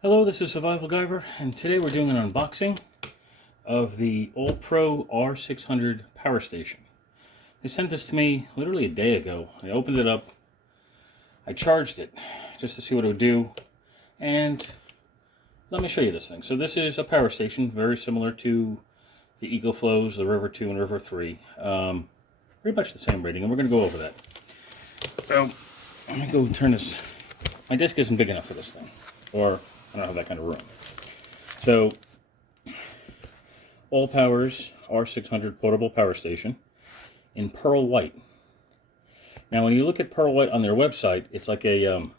Hello, this is Survival-gyver, and today we're doing an unboxing of the AllPro R600 power station. They sent this to me literally a day ago. I opened it up, I charged it just to see what it would do, and let me show you this thing. So this is a power station very similar to the EcoFlows, the River 2 and River 3. Pretty much the same rating, and we're going to go over that. So let me go and turn this. My desk isn't big enough for this thing, or I don't have that kind of room. So, AllPowers R600 portable power station in pearl white. Now, when you look at pearl white on their website, it's like an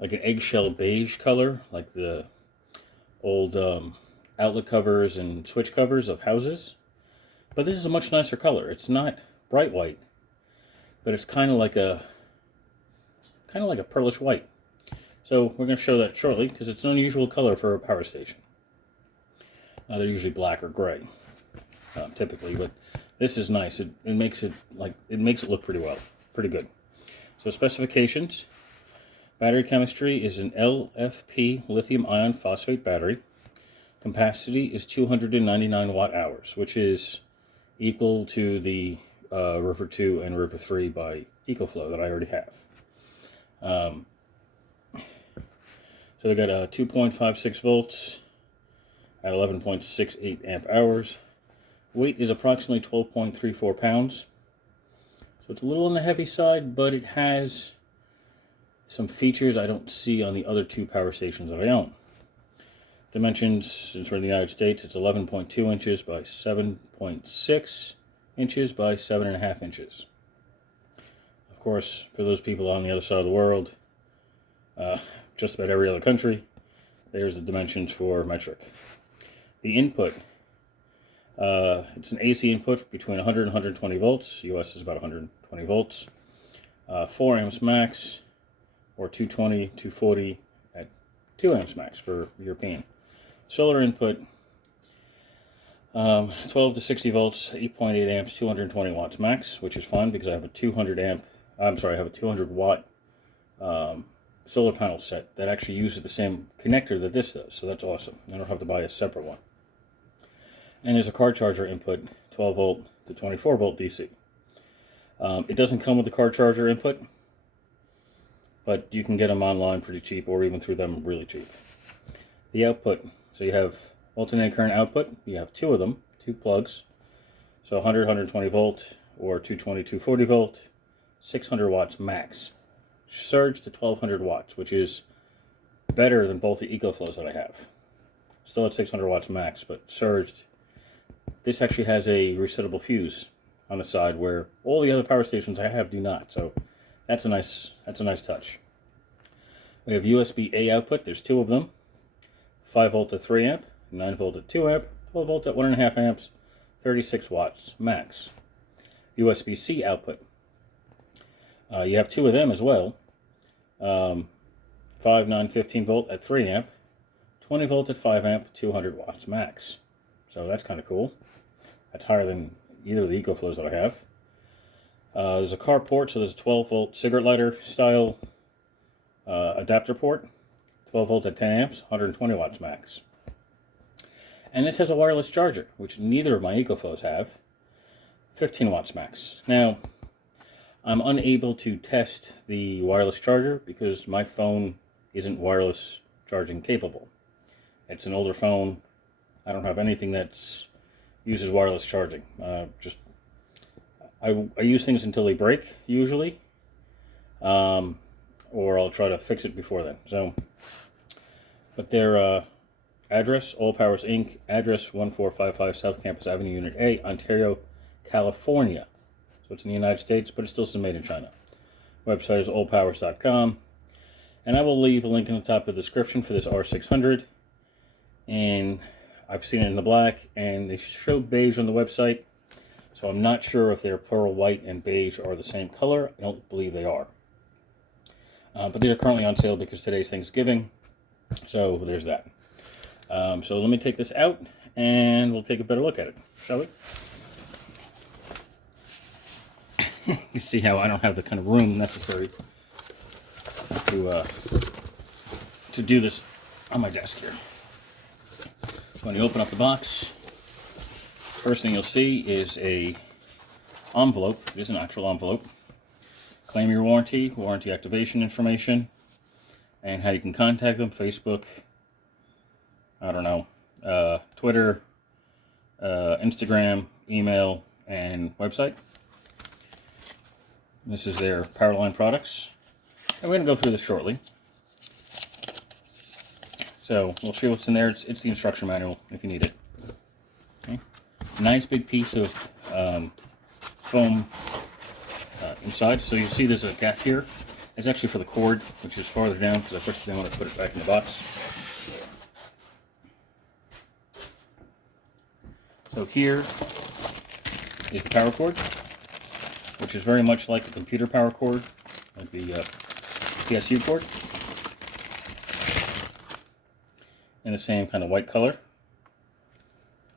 eggshell beige color, like the old outlet covers and switch covers of houses. But this is a much nicer color. It's not bright white, but it's kind of like a pearlish white. So we're going to show that shortly because it's an unusual color for a power station. They're usually black or gray, typically, but this is nice. It makes it look pretty good. So specifications: battery chemistry is an LFP lithium ion phosphate battery. Capacity is 299 watt hours, which is equal to the River 2 and River 3 by EcoFlow that I already have. So they got 2.56 volts at 11.68 amp hours. Weight is approximately 12.34 pounds. So it's a little on the heavy side, but it has some features I don't see on the other two power stations that I own. Dimensions, since we're in the United States, it's 11.2 inches by 7.6 inches by 7.5 inches. Of course, for those people on the other side of the world, just about every other country, there's the dimensions for metric. The input, it's an AC input between 100 and 120 volts. US is about 120 volts. 4 amps max, or 220, 240 at 2 amps max for European. Solar input, 12 to 60 volts, 8.8 amps, 220 watts max, which is fun because I have a 200 watt solar panel set that actually uses the same connector that this does, so that's awesome. I don't have to buy a separate one. And there's a car charger input, 12 volt to 24 volt DC. It doesn't come with the car charger input, but you can get them online pretty cheap, or even through them really cheap. The output, so you have alternating current output. You have two of them, two plugs. So 100, 120 volt, or 220, 240 volt, 600 watts max. Surge to 1200 watts, which is better than both the EcoFlows that I have. Still at 600 watts max, but surged. This actually has a resettable fuse on the side where all the other power stations I have do not. So that's a nice touch. We have USB-A output. There's two of them. 5 volt to 3 amp, 9 volt at 2 amp, 12 volt at 1.5 amps, 36 watts max. USB-C output. You have two of them as well. 5, 9, 15 volt at 3 amp, 20 volt at 5 amp, 200 watts max. So that's kind of cool. That's higher than either of the EcoFlows that I have. There's a car port, so there's a 12 volt cigarette lighter style adapter port. 12 volt at 10 amps, 120 watts max. And this has a wireless charger, which neither of my EcoFlows have. 15 watts max. Now, I'm unable to test the wireless charger because my phone isn't wireless charging capable. It's an older phone. I don't have anything that uses wireless charging. I use things until they break, usually. Or I'll try to fix it before then. So, but their address, AllPowers Inc., address 1455 South Campus Avenue, Unit A, Ontario, California. So it's in the United States, but it still is made in China. Website is allpowers.com. And I will leave a link in the top of the description for this R600. And I've seen it in the black, and they show beige on the website. So I'm not sure if their pearl white and beige are the same color. I don't believe they are. But they are currently on sale because today's Thanksgiving. So there's that. So let me take this out, and we'll take a better look at it, shall we? You see how I don't have the kind of room necessary to to do this on my desk here. So when you open up the box, first thing you'll see is a envelope. It is an actual envelope. Claim your warranty, warranty activation information, and how you can contact them. Facebook, I don't know, Twitter, Instagram, email, and website. This is their Powerline products. And we're going to go through this shortly. So we'll show what's in there. It's the instruction manual if you need it. Okay. Nice big piece of foam inside. So you see there's a gap here. It's actually for the cord, which is farther down because I pushed it down when I put it back in the box. So here is the power cord, which is very much like the computer power cord, like the PSU cord, in the same kind of white color,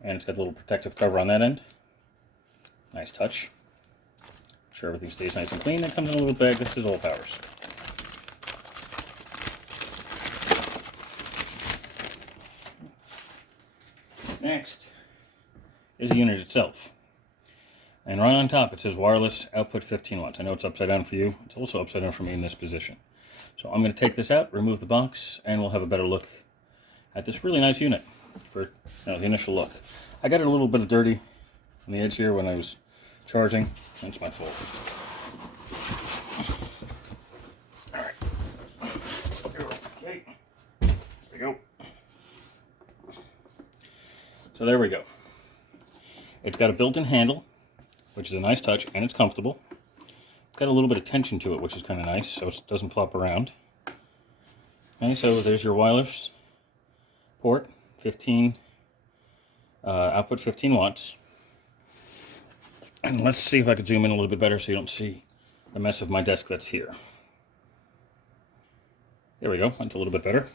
and it's got a little protective cover on that end. Nice touch. Sure everything stays nice and clean. It comes in a little bag. This is AllPowers. Next is the unit itself. And right on top it says wireless output 15 watts. I know it's upside down for you. It's also upside down for me in this position. So I'm going to take this out, remove the box, and we'll have a better look at this really nice unit for the initial look. I got it a little bit dirty on the edge here when I was charging. That's my fault. Alright. Okay. There we go. So there we go. It's got a built-in handle, which is a nice touch, and it's comfortable. It's got a little bit of tension to it, which is kind of nice, so it doesn't flop around. Okay, so there's your wireless port, 15, output 15 watts. And let's see if I could zoom in a little bit better so you don't see the mess of my desk that's here. There we go, that's a little bit better.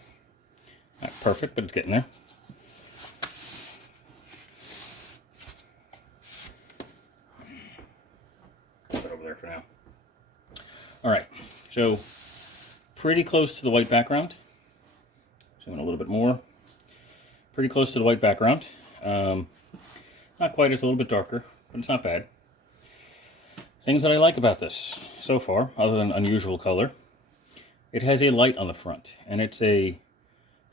Not perfect, but it's getting there. Put it over there for now. Alright, so pretty close to the white background. Zoom in a little bit more. Pretty close to the white background. Not quite, it's a little bit darker, but it's not bad. Things that I like about this so far, other than unusual color, it has a light on the front, and it's a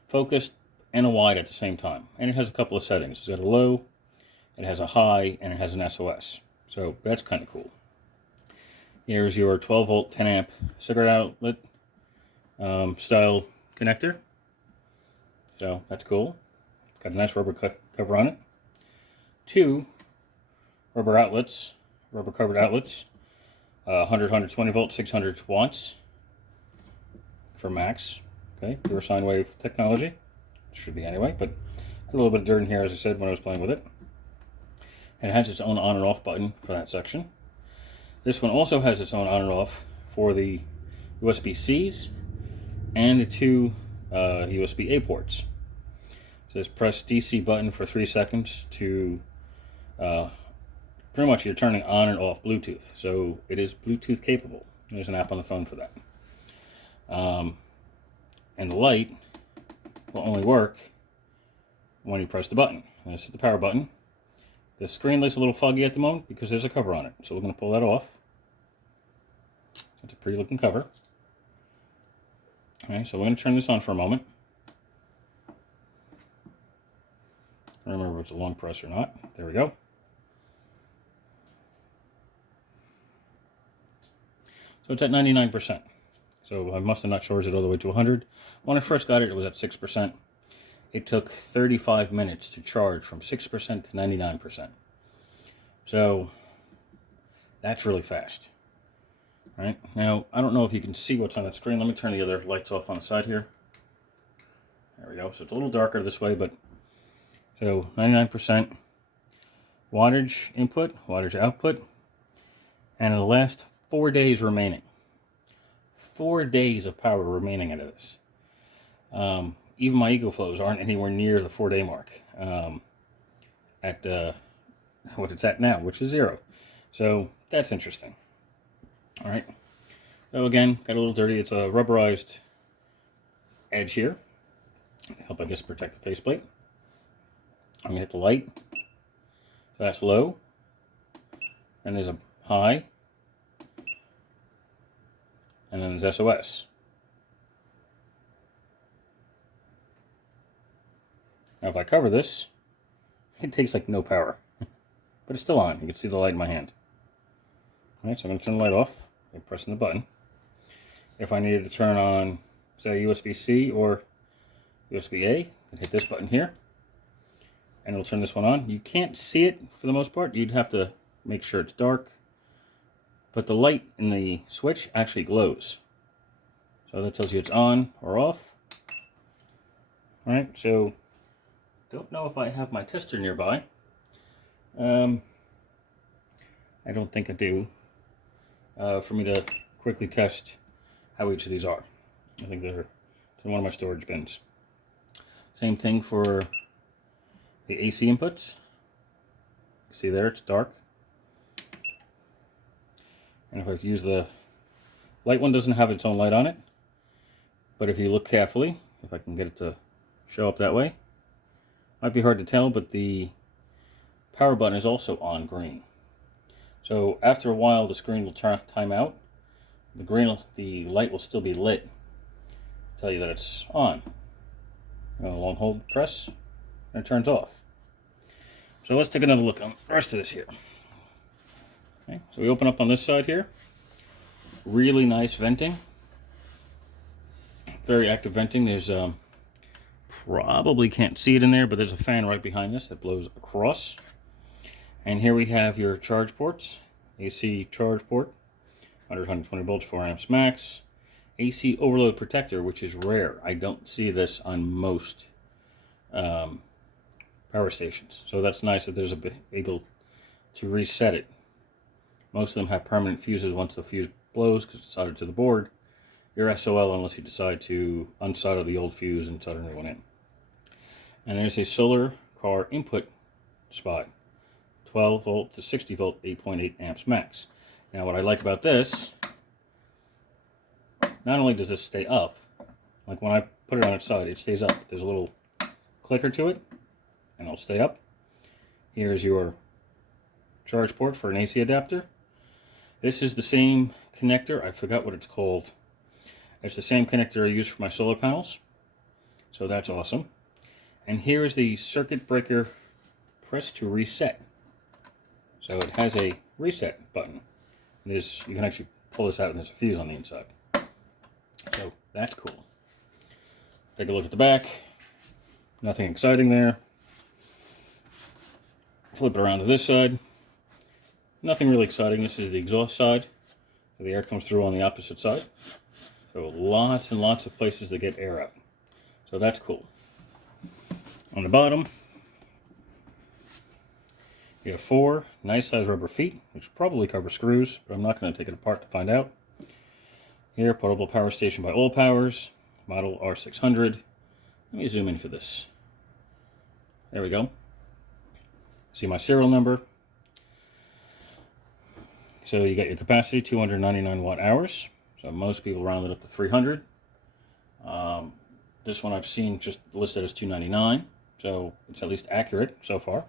focused and a wide at the same time. And it has a couple of settings. It's got a low, it has a high, and it has an SOS. So that's kind of cool. Here's your 12 volt, 10 amp cigarette outlet style connector. So that's cool. It's got a nice rubber cover on it. 2 rubber outlets, rubber covered outlets, 100, 120 volts, 600 watts for max. Okay, pure sine wave technology. Should be anyway, but a little bit of dirt in here, as I said, when I was playing with it. And it has its own on and off button for that section. This one also has its own on and off for the USB-Cs and the 2 USB-A ports. It says press DC button for 3 seconds to pretty much you're turning on and off Bluetooth. So it is Bluetooth capable. There's an app on the phone for that. And the light will only work when you press the button. And this is the power button. The screen looks a little foggy at the moment because there's a cover on it. So we're going to pull that off. It's a pretty looking cover. Okay, so we're going to turn this on for a moment. Remember if it's a long press or not. There we go. So it's at 99%. So I must have not charged it all the way to 100. When I first got it, it was at 6%. It took 35 minutes to charge from 6% to 99%. So that's really fast. All right, now I don't know if you can see what's on that screen. Let me turn the other lights off on the side here. There we go. So it's a little darker this way, but so 99% wattage input, wattage output, and in the last 4 days remaining. 4 days of power remaining out of this. Even my EcoFlows aren't anywhere near the 4-day mark at what it's at now, which is 0. So that's interesting. All right. So again, got a little dirty. It's a rubberized edge here to help, I guess, protect the faceplate. I'm going to hit the light. So that's low. And there's a high. And then there's SOS. Now if I cover this, it takes like no power. But it's still on. You can see the light in my hand. Alright, so I'm going to turn the light off by pressing the button. If I needed to turn on, say, USB-C or USB-A, I can hit this button here, and it'll turn this one on. You can't see it for the most part. You'd have to make sure it's dark, but the light in the switch actually glows. So that tells you it's on or off. Alright, so don't know if I have my tester nearby. I don't think I do. For me to quickly test how each of these are. I think they're in one of my storage bins. Same thing for the AC inputs. See there, it's dark. And if I use the light one, doesn't have its own light on it. But if you look carefully, if I can get it to show up that way, might be hard to tell, but the power button is also on green. So after a while, the screen will time out. The light will still be lit. Tell you that it's on. Long hold, press, and it turns off. So let's take another look on the rest of this here. Okay, so we open up on this side here. Really nice venting. Very active venting. There's probably can't see it in there, but there's a fan right behind this that blows across. And here we have your charge ports. AC charge port, 120 volts, 4 amps max. AC overload protector, which is rare. I don't see this on most power stations. So that's nice that there's able to reset it. Most of them have permanent fuses once the fuse blows because it's soldered to the board. You're SOL unless you decide to unsolder the old fuse and solder a new one in. And there's a solar car input spot. 12 volt to 60 volt, 8.8 amps max. Now what I like about this, not only does this stay up, like when I put it on its side, it stays up. There's a little clicker to it, and it'll stay up. Here's your charge port for an AC adapter. This is the same connector, I forgot what it's called. It's the same connector I use for my solar panels, so that's awesome. And here is the circuit breaker press to reset. So it has a reset button. You can actually pull this out and there's a fuse on the inside. So that's cool. Take a look at the back. Nothing exciting there. Flip it around to this side. Nothing really exciting. This is the exhaust side. The air comes through on the opposite side. So lots and lots of places to get air out. So that's cool. On the bottom, you have 4 nice size rubber feet, which probably cover screws, but I'm not going to take it apart to find out. Here, portable power station by AllPowers, model R600. Let me zoom in for this. There we go. See my serial number. So you got your capacity, 299 watt hours. So most people round it up to 300. This one I've seen just listed as 299. So it's at least accurate so far.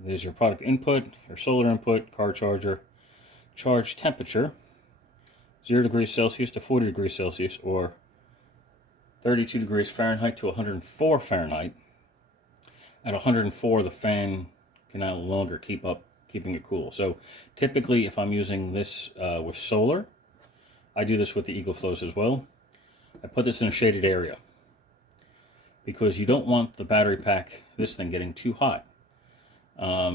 There's your product input, your solar input, car charger, charge temperature, 0 degrees Celsius to 40 degrees Celsius, or 32 degrees Fahrenheit to 104 Fahrenheit. At 104, the fan can no longer keeping it cool. So typically, if I'm using this with solar, I do this with the EcoFlows as well. I put this in a shaded area because you don't want the battery pack, this thing, getting too hot.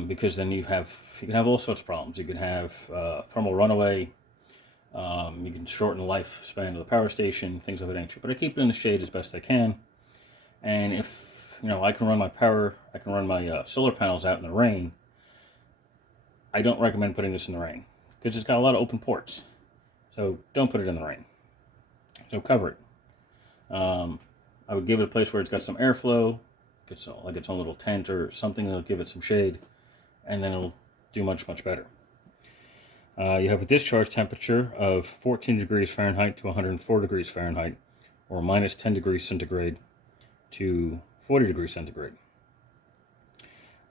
Because then you can have all sorts of problems. You can have thermal runaway. You can shorten the lifespan of the power station, things of that nature. But I keep it in the shade as best I can. And if I can run my solar panels out in the rain, I don't recommend putting this in the rain because it's got a lot of open ports. So don't put it in the rain. So cover it. I would give it a place where it's got some airflow. It's like its own little tent or something that'll give it some shade, and then it'll do much better. You have a discharge temperature of 14 degrees Fahrenheit to 104 degrees Fahrenheit, or minus 10 degrees centigrade to 40 degrees centigrade.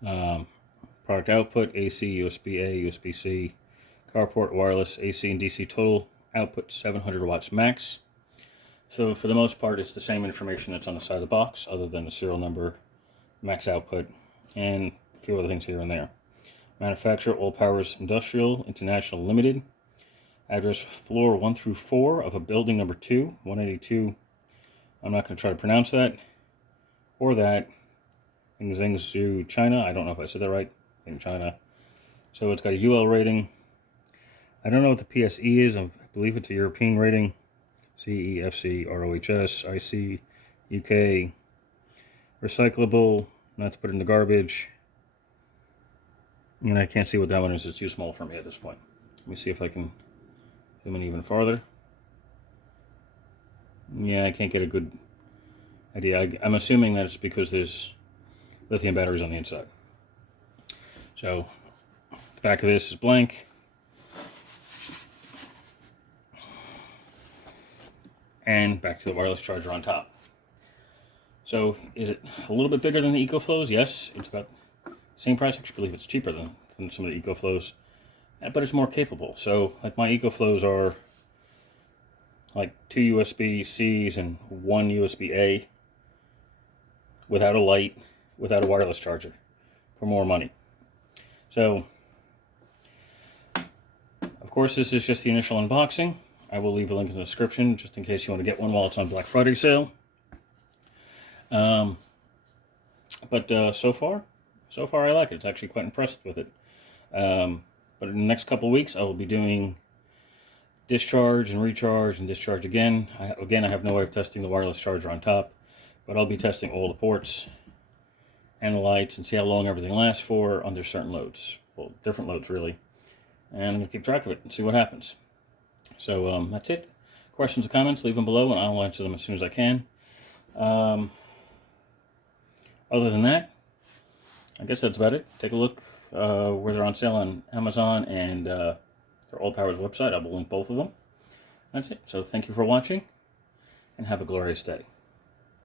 Product output, AC, USB-A, USB-C, carport, wireless, AC and DC, total output 700 watts max. So for the most part, it's the same information that's on the side of the box, other than the serial number, max output, and a few other things here and there. Manufacturer, AllPowers Industrial International Limited. Address, floor 1 through 4 of a building number 2, 182. I'm not going to try to pronounce that, or that. In Zhengzhou, China. I don't know if I said that right. In China. So it's got a UL rating. I don't know what the PSE is. I believe it's a European rating. CE, FC, ROHS, IC, UK. Recyclable, not to put in the garbage. And I can't see what that one is. It's too small for me at this point. Let me see if I can zoom in even farther. Yeah, I can't get a good idea. I'm assuming that it's because there's lithium batteries on the inside. So, the back of this is blank. And back to the wireless charger on top. So, is it a little bit bigger than the EcoFlows? Yes, it's about the same price. I actually believe it's cheaper than some of the EcoFlows. But it's more capable. So, like my EcoFlows are like 2 USB-Cs and 1 USB-A without a light, without a wireless charger, for more money. So, of course, this is just the initial unboxing. I will leave a link in the description just in case you want to get one while it's on Black Friday sale. So far I like it. It's actually quite impressed with it. But in the next couple of weeks, I will be doing discharge and recharge and discharge again. I have no way of testing the wireless charger on top, but I'll be testing all the ports and the lights and see how long everything lasts for under certain loads. Well, different loads, really. And I'm going to keep track of it and see what happens. So that's it. Questions or comments, leave them below and I'll answer them as soon as I can. Other than that, I guess that's about it. Take a look where they're on sale on Amazon and their AllPowers website. I will link both of them. That's it. So thank you for watching and have a glorious day.